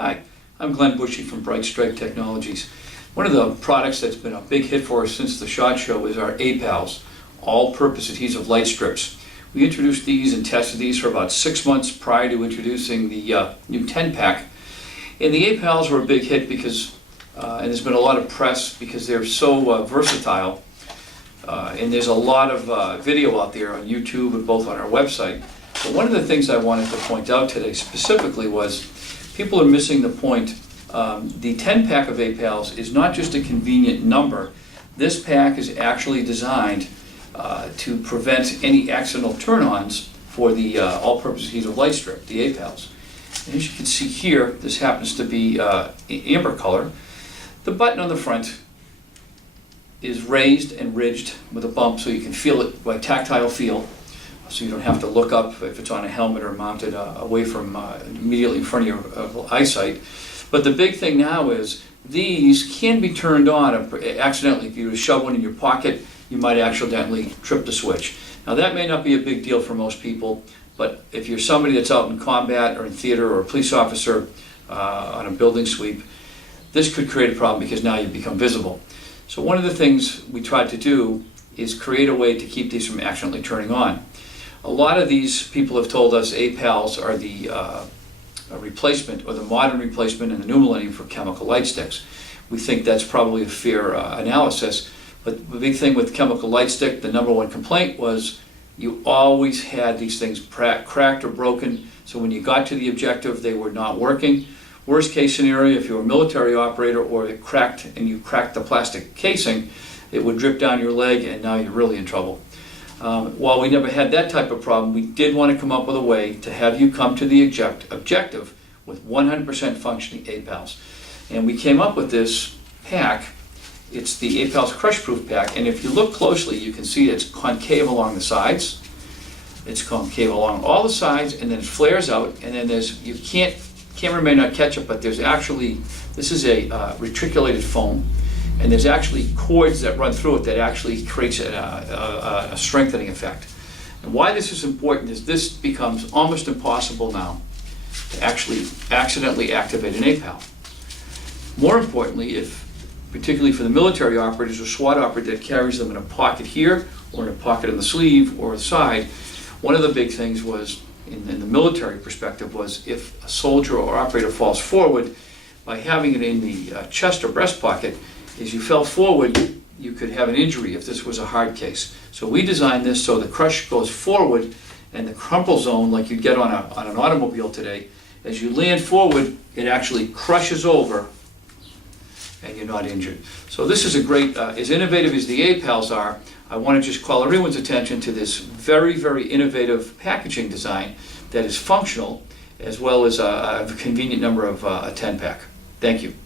Hi, I'm Glenn Bushee from Brite-Strike Technologies. One of the products that's been a big hit for us since the SHOT Show is our Apals, all-purpose adhesive light strips. We introduced these and tested these for about 6 months prior to introducing the new 10-pack. And the Apals were a big hit because, and there's been a lot of press because they're so versatile. And there's a lot of video out there on YouTube and both on our website. But one of the things I wanted to point out today specifically was people are missing the point. The 10-pack of Apals is not just a convenient number. This pack is actually designed to prevent any accidental turn-ons for the all-purpose adhesive light strip, the Apals. And as you can see here, this happens to be amber color. The button on the front is raised and ridged with a bump so you can feel it by tactile feel, so you don't have to look up if it's on a helmet or mounted away from immediately in front of your eyesight. But the big thing now is these can be turned on accidentally. If you shove one in your pocket, you might accidentally trip the switch. Now that may not be a big deal for most people, but if you're somebody that's out in combat or in theater or a police officer on a building sweep, this could create a problem because now you become visible. So one of the things we tried to do is create a way to keep these from accidentally turning on. A lot of these people have told us Apals are the replacement or the modern replacement in the new millennium for chemical light sticks. We think that's probably a fair analysis, but the big thing with chemical light stick, the number one complaint was you always had these things cracked or broken, so when you got to the objective they were not working. Worst case scenario, if you're a military operator or it cracked and you cracked the plastic casing, it would drip down your leg and now you're really in trouble. While we never had that type of problem, we did want to come up with a way to have you come to the objective with 100% functioning Apals. And we came up with this pack. It's the Apals Crush Proof pack, and if you look closely you can see it's concave along the sides. It's concave along all the sides, and then it flares out, and then there's, camera may not catch it, but there's actually, this is a reticulated foam, and there's actually cords that run through it that actually creates a strengthening effect. And why this is important is this becomes almost impossible now to actually accidentally activate an Apal. More importantly, particularly for the military operators or SWAT operator that carries them in a pocket here or in a pocket on the sleeve or the side, one of the big things was, in the military perspective, was if a soldier or operator falls forward, by having it in the chest or breast pocket, as you fell forward, you could have an injury if this was a hard case. So we designed this so the crush goes forward, and the crumple zone, like you'd get on an automobile today, as you land forward, it actually crushes over and you're not injured. So this is a great, as innovative as the Apals are, I want to just call everyone's attention to this very, very innovative packaging design that is functional as well as a convenient number of a 10-pack. Thank you.